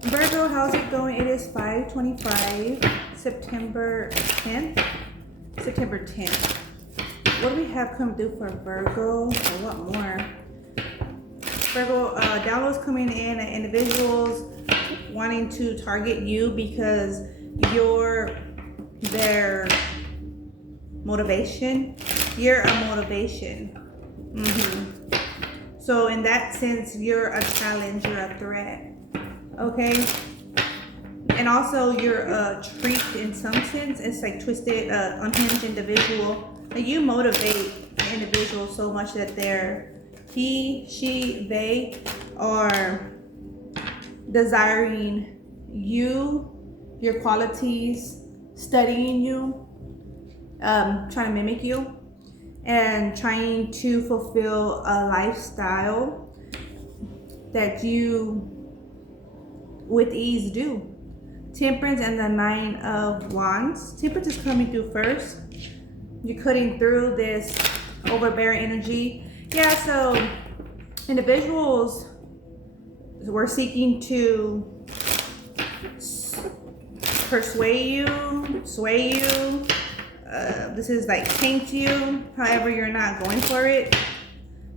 Virgo, how's it going? It is 5:25, September 10th. September 10th. What do we have come through for Virgo? A lot more. Virgo, downloads coming in and individuals wanting to target you because you're their motivation. You're a motivation. So in that sense, you're a challenge, you're a threat. Okay? And also you're a treat in some sense. It's like twisted, unhinged individual. Like you motivate an individual so much that he, she, they are desiring you, your qualities, studying you, trying to mimic you, and trying to fulfill a lifestyle that you with ease do. Temperance and the Nine of Wands. Temperance is coming through first. You're cutting through this overbearing energy. Yeah, so individuals were seeking to persuade you, sway you. This is like taint you. However, you're not going for it.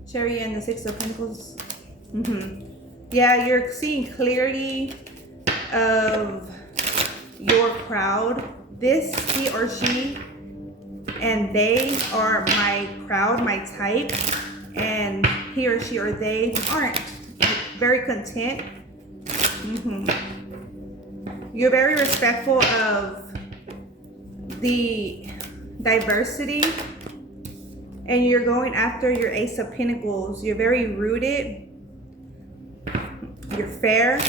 Chariot and the Six of Pentacles. Yeah, you're seeing clearly of your crowd. This, he or she, and they are my crowd, my type, and he or she or they aren't very content. You're very respectful of the diversity, and you're going after your Ace of Pentacles. You're very rooted, you're fair,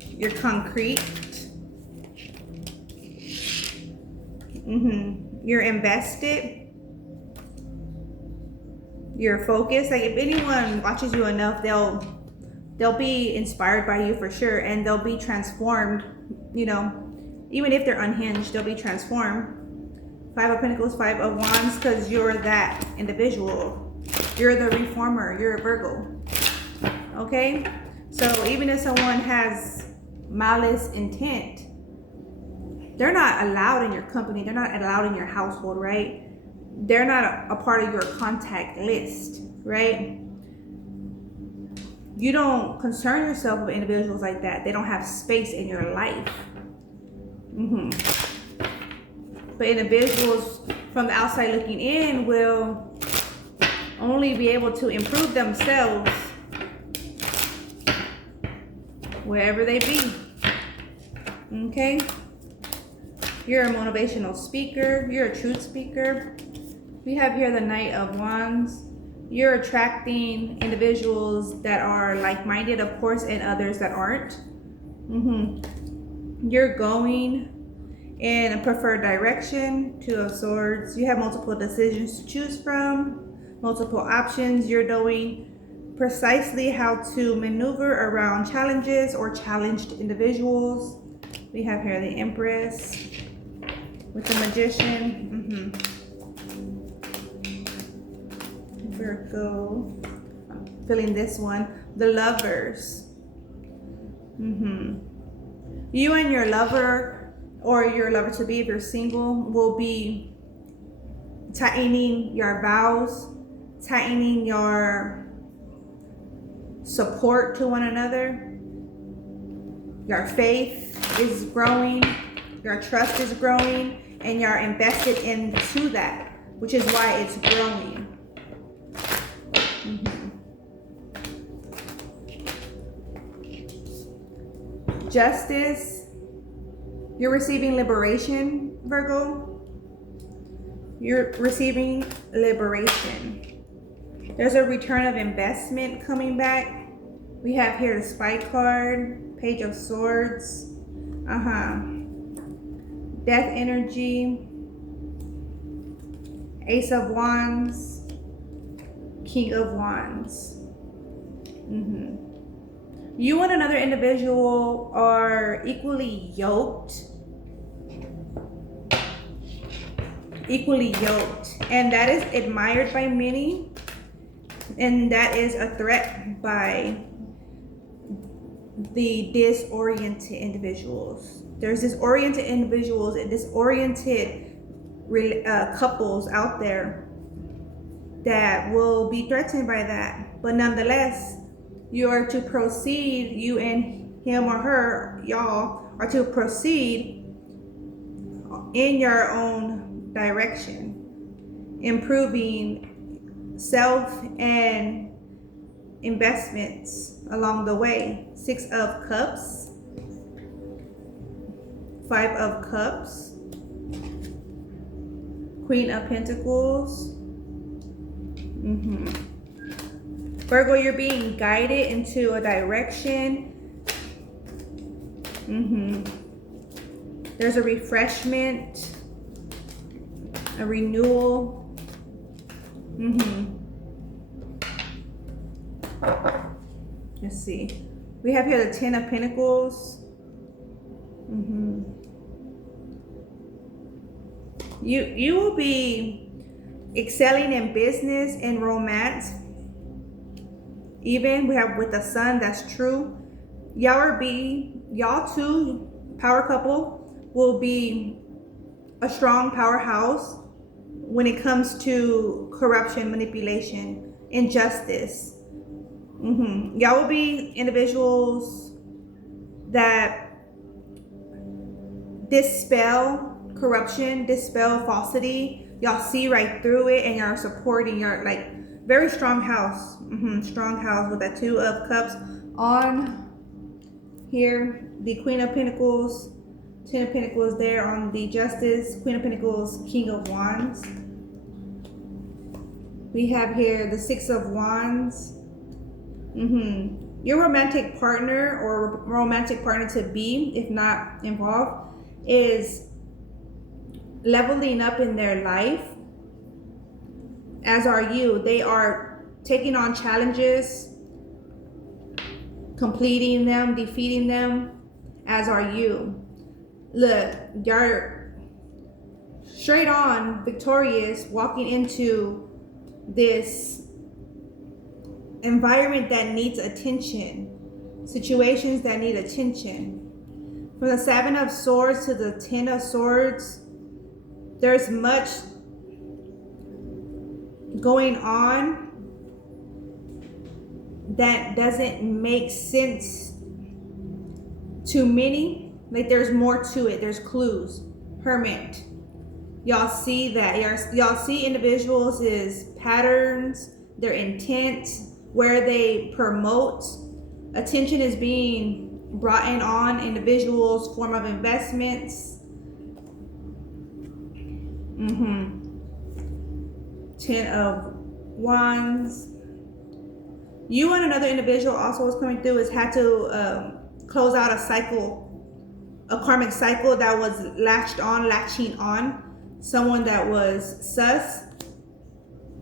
you're concrete, you're invested, you're focused. Like if anyone watches you enough, they'll be inspired by you for sure, and they'll be transformed. You know, even if they're unhinged, they'll be transformed. Five of Pentacles, Five of Wands, because you're that individual. You're the reformer. You're a Virgo. Okay? So even if someone has malice intent, they're not allowed in your company. They're not allowed in your household, right? They're not a part of your contact list, right? You don't concern yourself with individuals like that. They don't have space in your life. But individuals from the outside looking in will only be able to improve themselves wherever they be. Okay? You're a motivational speaker. You're a truth speaker. We have here the Knight of Wands. You're attracting individuals that are like-minded, of course, and others that aren't. You're going in a preferred direction. Two of Swords. You have multiple decisions to choose from, multiple options. You're knowing precisely how to maneuver around challenges or challenged individuals. We have here the Empress with the Magician. Virgo. I'm feeling this one. The Lovers. You and your lover, or your lover to be if you're single, will be tightening your vows, tightening your support to one another. Your faith is growing, your trust is growing, and you're invested into that, which is why it's growing. Justice. You're receiving liberation, Virgo. You're receiving liberation. There's a return of investment coming back. We have here the Spy card, Page of Swords. Death energy. Ace of Wands. King of Wands. You and another individual are equally yoked. And that is admired by many. And that is a threat by the disoriented individuals. There's disoriented individuals and disoriented couples out there that will be threatened by that. But nonetheless, you are to proceed, you and him or her, y'all, are to proceed in your own direction, improving self and investments along the way. 6 of Cups, 5 of Cups, Queen of Pentacles. Virgo, you're being guided into a direction. There's a refreshment, a renewal. Let's see. We have here the 10 of Pentacles. You will be excelling in business and romance. Even we have with the Sun, that's true. Y'all two, power couple, will be a strong powerhouse when it comes to corruption, manipulation, injustice. Y'all will be individuals that dispel corruption, dispel falsity. Y'all see right through it and y'all supporting your very strong house. Strong house with that 2 of Cups on here. The Queen of Pentacles, 10 of Pentacles there on the Justice, Queen of Pentacles, King of Wands. We have here the 6 of Wands. Your romantic partner or romantic partner to be, if not involved, is leveling up in their life, as are you. They are taking on challenges, completing them, defeating them, as are you. Look, you're straight on victorious, walking into this environment that needs attention, situations that need attention. From the 7 of Swords to the 10 of Swords, there's much going on that doesn't make sense to many. There's more to it. There's clues. Hermit. Y'all see that. Y'all see individuals as patterns, their intent, where they promote. Attention is being brought in on individuals, form of investments. 10 of Wands. You and another individual also was coming through has had to close out a cycle, a karmic cycle that was latching on someone that was sus,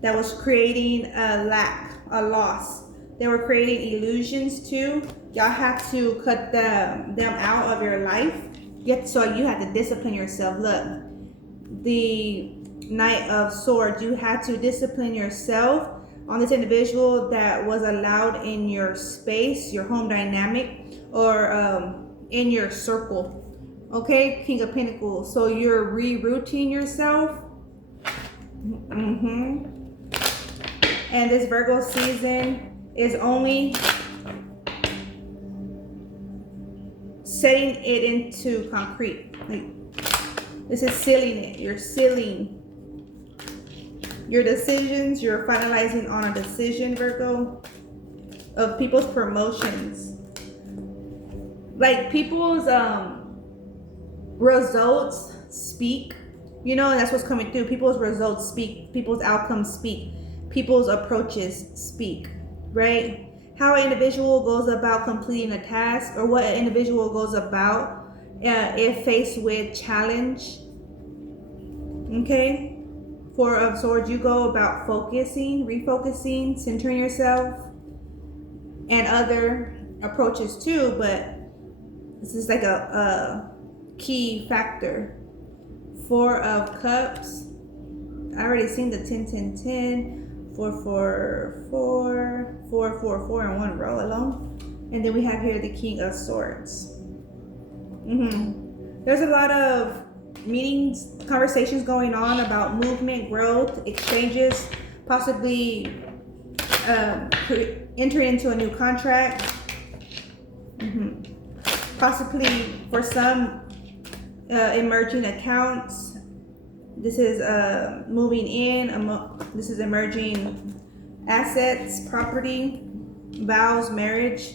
that was creating a lack, a loss. They were creating illusions too. Y'all have to cut them out of your life. So you have to discipline yourself. Look, the Knight of Swords, you had to discipline yourself on this individual that was allowed in your space, your home dynamic, or in your circle. Okay, King of Pentacles. So you're rerouting yourself. And this Virgo season is only setting it into concrete. This is sealing it. You're sealing your decisions. You're finalizing on a decision, Virgo, of people's promotions. People's results speak. And that's what's coming through. People's results speak. People's outcomes speak. People's approaches speak, right? How an individual goes about completing a task, or what an individual goes about if faced with challenge. Okay? 4 of Swords, you go about focusing, refocusing, centering yourself, and other approaches too, but this is like a key factor. 4 of Cups. I already seen the 10, 10, 10. 4, 4, 4, 4, 4, 4 in one row alone. And then we have here the King of Swords. There's a lot of meetings, conversations going on about movement, growth, exchanges, possibly entering into a new contract. Possibly for some emerging accounts. This is moving in. This is emerging assets, property, vows, marriage.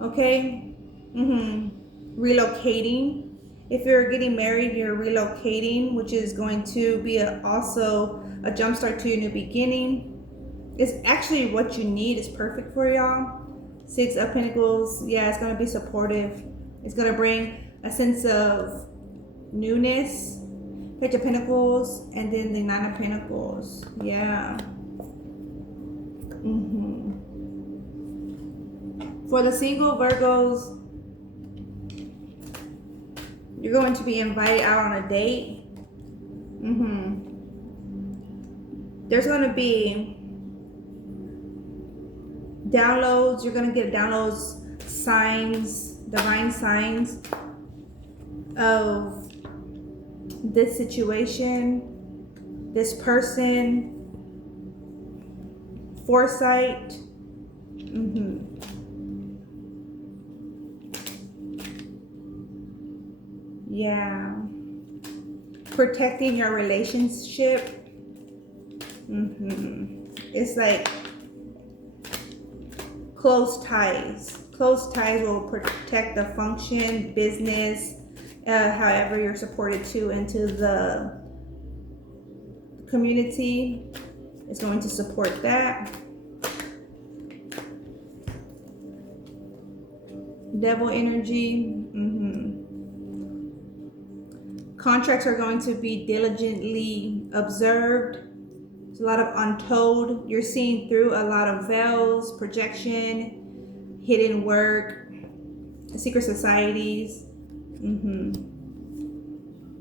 Okay. Relocating. If you're getting married, you're relocating, which is going to be also a jumpstart to your new beginning. It's actually what you need. It's perfect for y'all. 6 of Pentacles. Yeah, it's going to be supportive. It's going to bring a sense of newness. Page of Pentacles, and then the 9 of Pentacles. Yeah. For the single Virgos, you're going to be invited out on a date. There's going to be downloads. You're going to get downloads, signs, divine signs of this situation, this person, foresight. Yeah. Protecting your relationship. It's like close ties. Close ties will protect the function, business, however you're supported to into the community. It's going to support that. Devil energy. Contracts are going to be diligently observed. There's a lot of untold. You're seeing through a lot of veils, projection, hidden work, secret societies.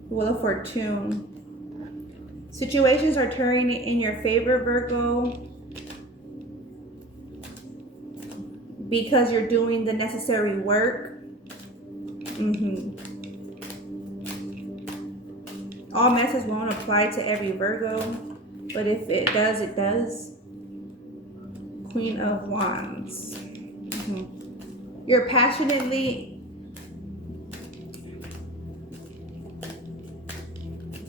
Wheel of Fortune. Situations are turning in your favor, Virgo, because you're doing the necessary work. All messages won't apply to every Virgo, but if it does, it does. Queen of Wands. You're passionately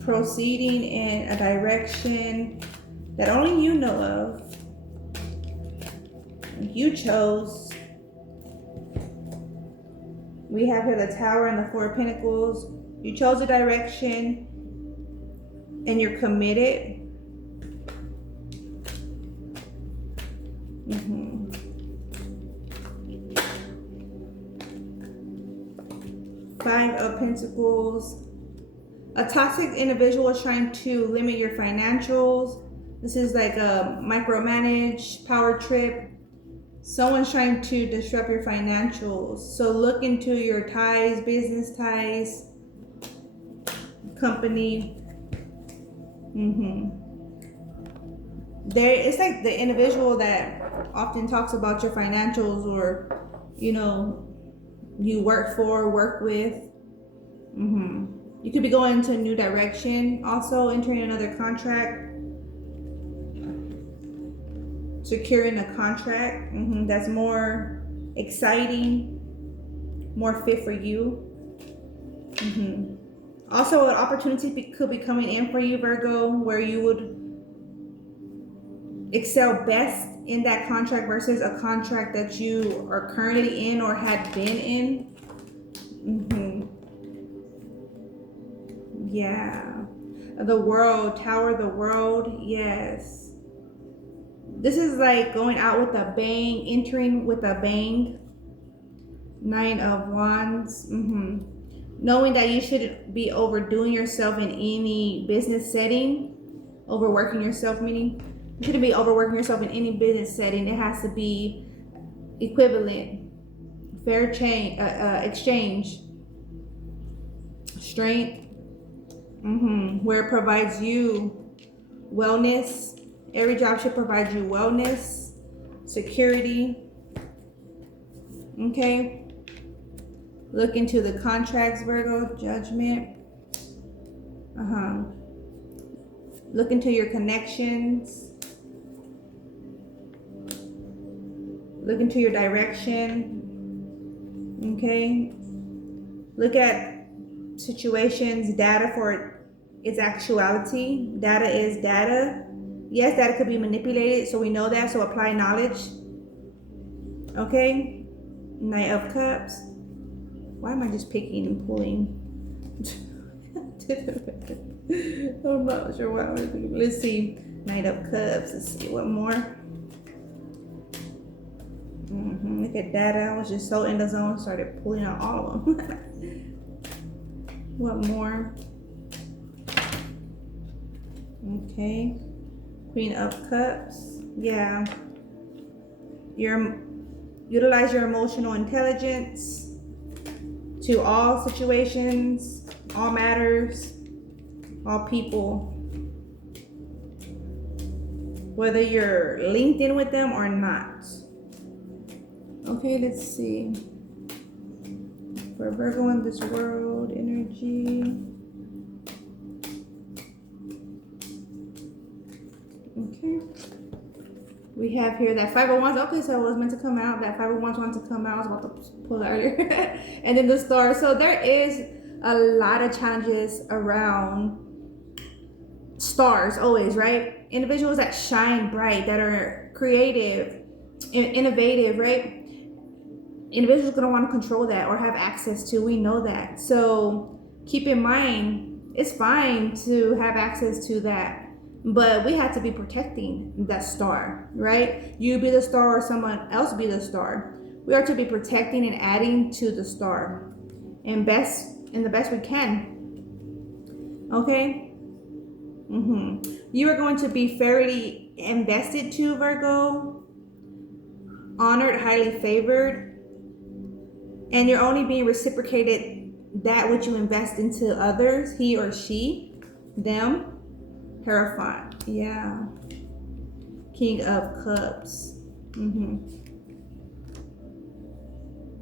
proceeding in a direction that only you know of. You chose. We have here the Tower and the 4 of Pentacles. You chose a direction and you're committed. 5 of Pentacles. A toxic individual is trying to limit your financials. This is like a micromanage, power trip. Someone's trying to disrupt your financials. So look into your ties, business ties, company. It's like the individual that often talks about your financials, or you work for, work with. You could be going into a new direction, also entering another contract, securing a contract that's more exciting, more fit for you. Also, an opportunity could be coming in for you, Virgo, where you would excel best in that contract versus a contract that you are currently in or had been in. Yeah. The World, Tower, the World. Yes. This is like going out with a bang, entering with a bang. 9 of Wands. Knowing that you shouldn't be overdoing yourself in any business setting. Overworking yourself, meaning you shouldn't be overworking yourself in any business setting. It has to be equivalent, fair exchange, strength, where it provides you wellness. Every job should provide you wellness, security. Okay. Look into the contracts, Virgo. Judgment. Look into your connections. Look into your direction. Okay. Look at situations, data for its actuality. Data is data. Yes, data could be manipulated, so we know that, so apply knowledge. Okay. Knight of Cups. Why am I just picking and pulling? I'm not sure why. Let's see. Knight of Cups. Let's see what more. Look at data. I was just so in the zone. Started pulling out all of them. What more? Okay. Queen of Cups. Yeah. Utilize your emotional intelligence to all situations, all matters, all people, whether you're linked in with them or not. Okay, let's see. For Virgo in this world, energy. Okay. We have here that Five of Wands. Okay, so it was meant to come out. That Five of Wands wanted to come out. I was about to pull it earlier. And then the Star. So there is a lot of challenges around stars always, right? Individuals that shine bright, that are creative, innovative, right? Individuals are going to want to control that or have access to. We know that. So keep in mind, it's fine to have access to that, but we have to be protecting that star, right? You be the star or someone else be the star. We are to be protecting and adding to the star and the best we can. Okay? You are going to be fairly invested to, Virgo, honored, highly favored, and you're only being reciprocated that which you invest into others, he or she, them. Terrified. Yeah. King of Cups.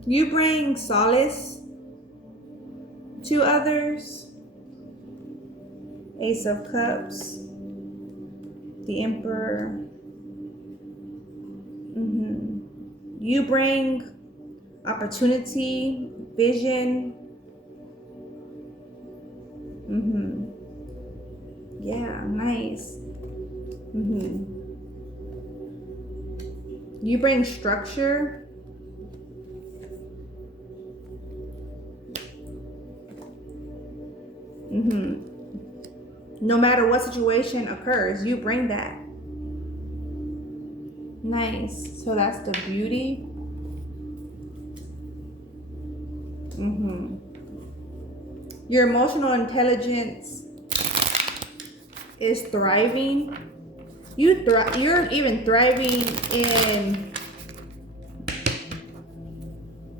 You bring solace to others. Ace of Cups. The Emperor. You bring opportunity, vision. Yeah, nice. You bring structure. No matter what situation occurs, you bring that. Nice. So that's the beauty. Your emotional intelligence is thriving. You're even thriving in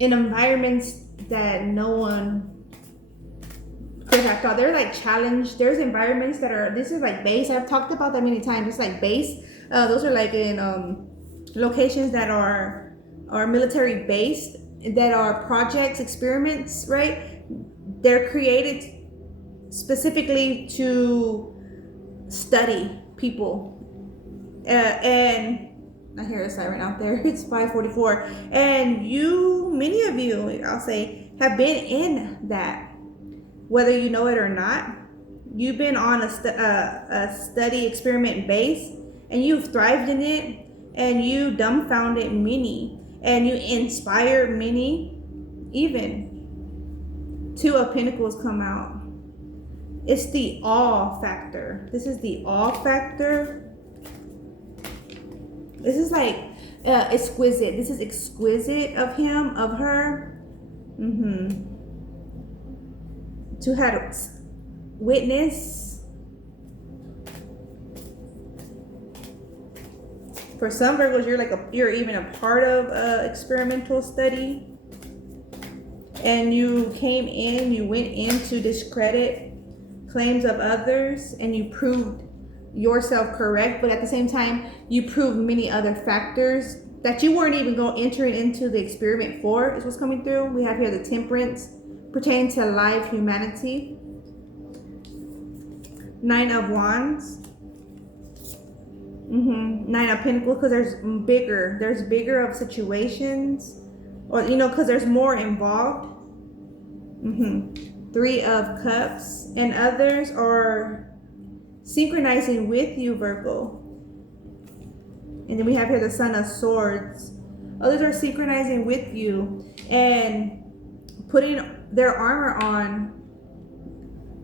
environments that no one could have thought. They're like challenged. There's environments that are, this is like base. I've talked about that many times. It's like base. Those are like in locations that are military based, that are projects, experiments, right? They're created specifically to study people. And I hear a siren out there. It's 5:44. And many of you, I'll say, have been in that, whether you know it or not. You've been on a study experiment base, and you've thrived in it, and you dumbfounded many, and you inspired many. Even Two of Pentacles come out. It's the awe factor. This is the awe factor. This is like exquisite. This is exquisite of him, of her. To have witness. For some Virgos, you're even a part of experimental study. And you came in, you went in to discredit claims of others, and you proved yourself correct, but at the same time, you proved many other factors that you weren't even going entering into the experiment for is what's coming through. We have here the Temperance pertaining to life, humanity. 9 of Wands. 9 of Pentacles, because there's bigger of situations, or because there's more involved. 3 of Cups, and others are synchronizing with you, Virgo. And then we have here the Son of Swords. Others are synchronizing with you and putting their armor on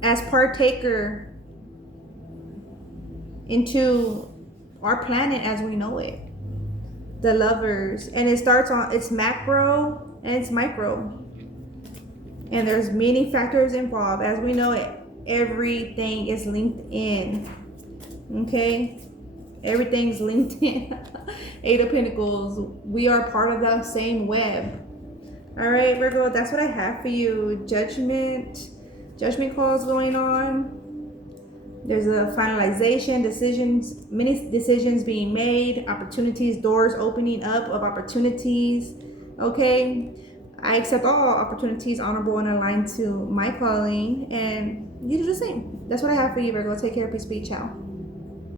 as partaker into our planet as we know it. The Lovers. And it starts on, it's macro and it's micro. And there's many factors involved. As we know it, everything is linked in. Okay? Everything's linked in. 8 of Pentacles. We are part of the same web. All right, Virgo, that's what I have for you. Judgment calls going on. There's a finalization, decisions, many decisions being made, opportunities, doors opening up of opportunities. Okay, I accept all opportunities honorable and aligned to my calling, and you do the same. That's what I have for you, Virgo. Take care, peace, be, ciao.